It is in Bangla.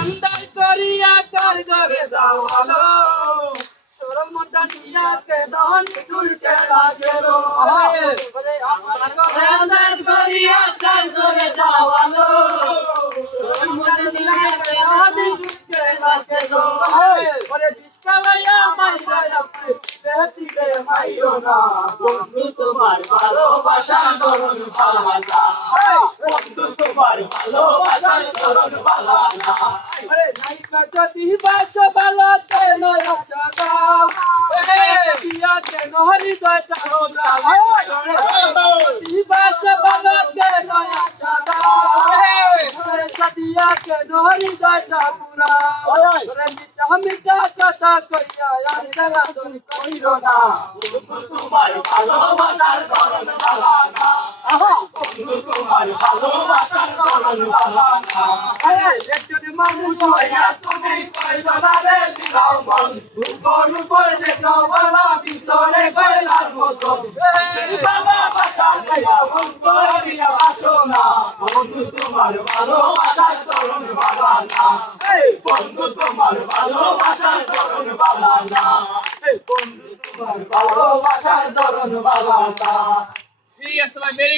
কান্দার করিয়া কার করে দাওয়ালো সরমটা নিয়াতে দহন দুলতে লাগলো বলে আমার কান্দার করিয়া কার করে দাওয়ালো সরমটা নিয়াতে দহন দুলতে লাগলো বলে বিস্কালায়া মাইয়া বেহতি রে মাইও না বন্ধু তোমার ভালোবাসার ধরন ভালো বন্ধু তোমার ভালোবাসার ধরন ভালো না আরে নাইকা যদি বাসো ভালো কেন আশা দাও পিয়া কেন হৃদয় তাও যদি বাসো ভালো কেন আশা দাও সাদিয়া কেন হৃদয় তা পুরা মিঠা মিঠা কথা কইয়া আর গলা তুমি কইরো না বন্ধু তোমার ভালোবাসার ধরন ভালো না বন্ধু তোমার ভালোবাসার ধরন ভালো না একজন মানুষ হইয়া তুমি কইরো না রে দিলাও মন উপর উপর দেখো বাবা ভিতরে গয়লার মতো ভালোবাসা দিয়া অন্তর দিয়া বাসো না বন্ধু তোমার ভালোবাসার ধরন ভালো না বন্ধু তোমার ভালোবাসার ধরন ভালো না বন্ধু তোমার ভালোবাসার ধরন ভালো না ঠিক আছে ভাই।